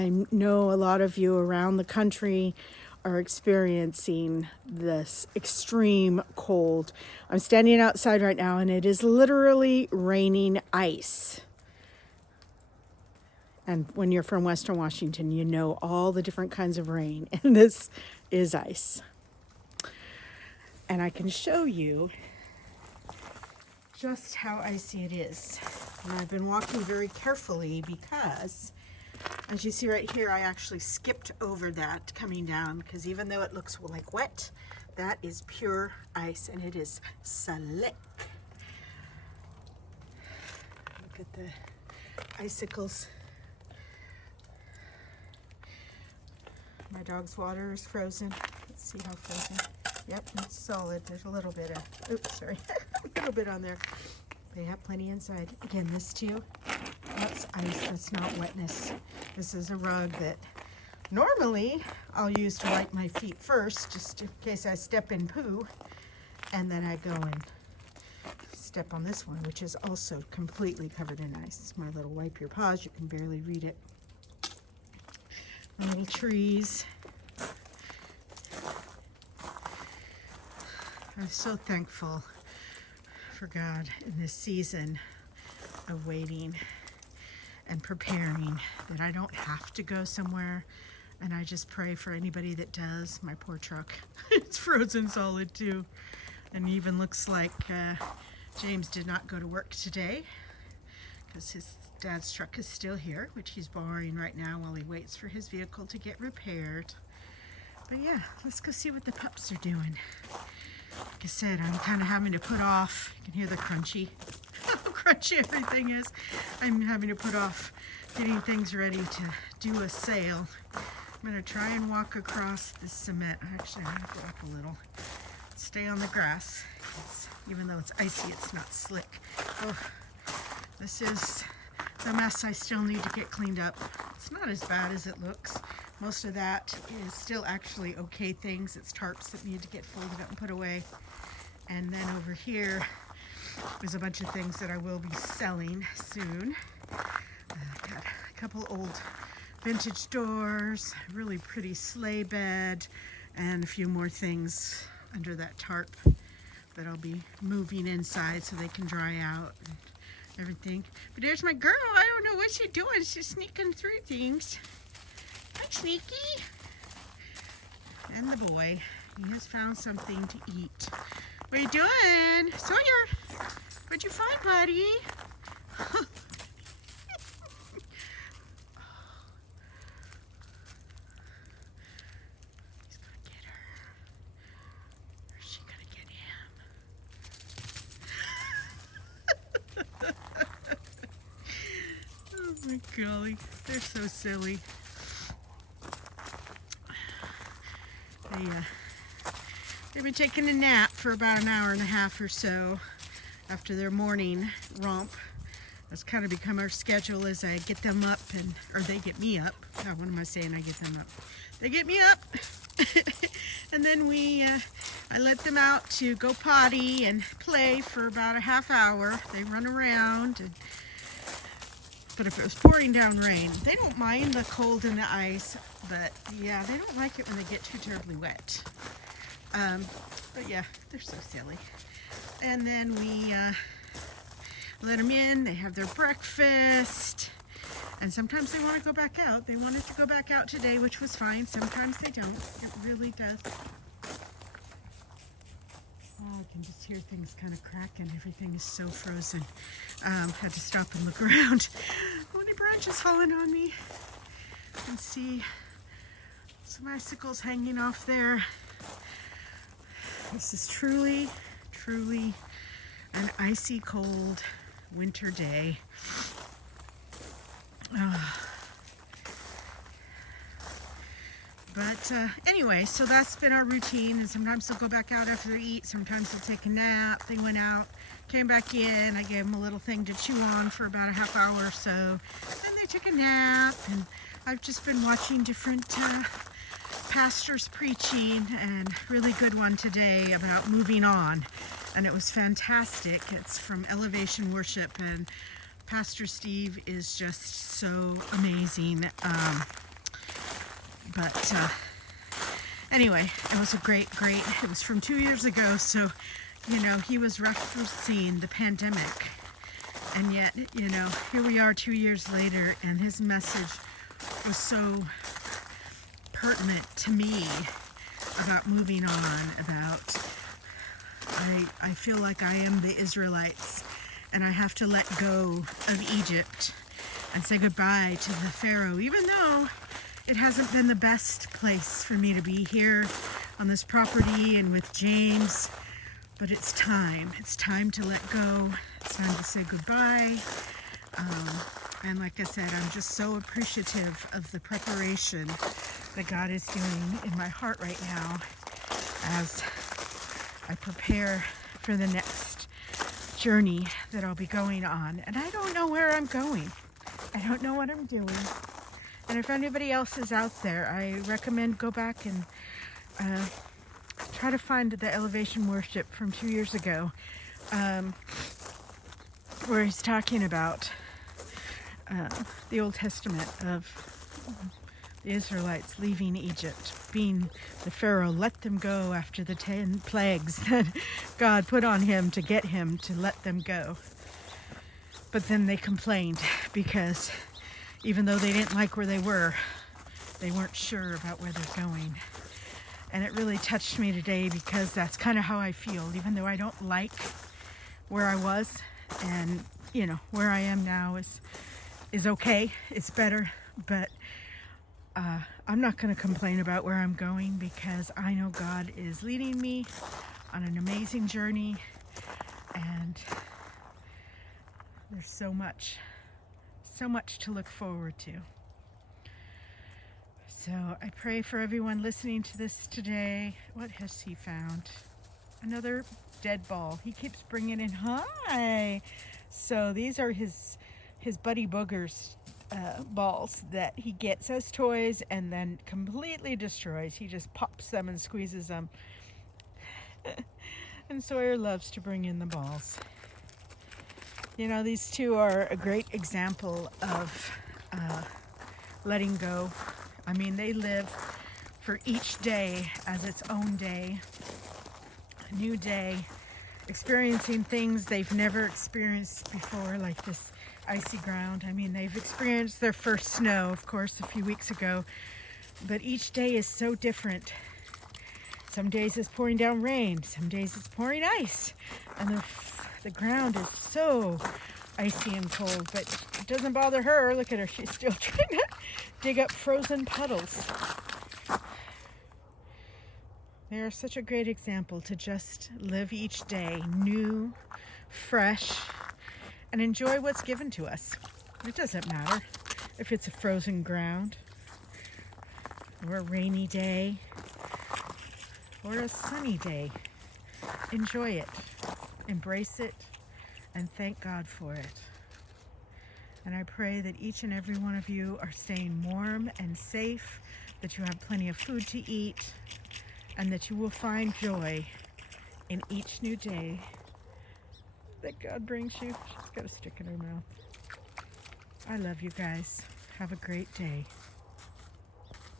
I know a lot of you around the country are experiencing this extreme cold. I'm standing outside right now and it is literally raining ice. And when you're from Western Washington, you know all the different kinds of rain, and this is ice. And I can show you just how icy it is. And I've been walking very carefully because, as you see right here, I actually skipped over that coming down, because even though it looks like wet, that is pure ice and it is slick. Look at the icicles. My dog's water is frozen. Let's see how frozen. Yep, it's solid. There's a little bit of, oops, sorry, a little bit on there. They have plenty inside. Again, this too, that's ice, that's not wetness. This is a rug that normally I'll use to wipe my feet first, just in case I step in poo. And then I go and step on this one, which is also completely covered in ice. It's my little wipe your paws. You can barely read it. My little trees. I'm so thankful for God in this season of waiting and preparing, that I don't have to go somewhere. And I just pray for anybody that does. My poor truck, it's frozen solid too. And even looks like James did not go to work today because his dad's truck is still here, which he's borrowing right now while he waits for his vehicle to get repaired. But yeah, let's go see what the pups are doing. Like I said, I'm kind of having to put off, you can hear the crunchy, how crunchy everything is. I'm having to put off getting things ready to do a sale. I'm going to try and walk across this cement. Actually, I'm going to go up a little. Stay on the grass. Even though it's icy, it's not slick. Oh, this is the mess I still need to get cleaned up. It's not as bad as it looks. Most of that is still actually okay things. It's tarps that need to get folded up and put away. And then over here is a bunch of things that I will be selling soon. Got a couple old vintage doors, a really pretty sleigh bed, and a few more things under that tarp that I'll be moving inside so they can dry out and everything. But there's my girl. I don't know what she's doing. She's sneaking through things. Hi, Sneaky. And the boy, he has found something to eat. What are you doing? Sawyer, what'd you find, buddy? He's gonna get her. Or is she gonna get him? Oh my golly, they're so silly. They've been taking a nap for about an hour and a half or so after their morning romp. That's kind of become our schedule as I get them up, or they get me up. God, what am I saying? I get them up. They get me up. And then I let them out to go potty and play for about a half hour. They run around. But if it was pouring down rain, they don't mind the cold and the ice, but yeah, they don't like it when they get too terribly wet. But yeah, they're so silly. And then we let them in, they have their breakfast, and sometimes they want to go back out. They wanted to go back out today, which was fine. Sometimes they don't. It really does. Oh, I can just hear things kind of cracking. Everything is so frozen. Had to stop and look around. Oh, any branches falling on me. You can see some icicles hanging off there. This is truly, truly an icy cold winter day. But anyway, so that's been our routine, and sometimes they'll go back out after they eat, sometimes they'll take a nap. They went out, came back in, I gave them a little thing to chew on for about a half hour or so, then they took a nap, and I've just been watching different pastors preaching, and really good one today about moving on, and it was fantastic. It's from Elevation Worship, and Pastor Steve is just so amazing. But anyway, it was a great, it was from 2 years ago, so, he was referencing the pandemic. And yet, here we are 2 years later, and his message was so pertinent to me about moving on, about I feel like I am the Israelites, and I have to let go of Egypt and say goodbye to the Pharaoh, even though it hasn't been the best place for me to be here on this property and with James. But it's time. It's time to let go. It's time to say goodbye. And like I said, I'm just so appreciative of the preparation that God is doing in my heart right now as I prepare for the next journey that I'll be going on. And I don't know where I'm going. I don't know what I'm doing. And if anybody else is out there, I recommend go back and try to find the elevation worship from 2 years ago, where he's talking about the Old Testament of the Israelites leaving Egypt, being the Pharaoh let them go after the 10 plagues that God put on him to get him to let them go. But then they complained because even though they didn't like where they weren't sure about where they're going. And it really touched me today because that's kind of how I feel, even though I don't like where I was, and where I am now is okay, it's better, but I'm not going to complain about where I'm going because I know God is leading me on an amazing journey, and there's so much to look forward to. So I pray for everyone listening to this today. What has he found? Another dead ball. He keeps bringing in. Hi. So these are his Buddy Boogers balls that he gets as toys and then completely destroys. He just pops them and squeezes them. And Sawyer loves to bring in the balls. These two are a great example of letting go. I mean, they live for each day as its own day, a new day, experiencing things they've never experienced before, like this icy ground. I mean, they've experienced their first snow, of course, a few weeks ago, but each day is so different. Some days it's pouring down rain, some days it's pouring ice, and the ground is so icy and cold, but it doesn't bother her. Look at her, she's still trying to dig up frozen puddles. They are such a great example to just live each day new, fresh, and enjoy what's given to us. It doesn't matter if it's a frozen ground, or a rainy day, or a sunny day. Enjoy it, embrace it, and thank God for it. And I pray that each and every one of you are staying warm and safe, that you have plenty of food to eat, and that you will find joy in each new day that God brings you. She's got a stick in her mouth. I love you guys. Have a great day.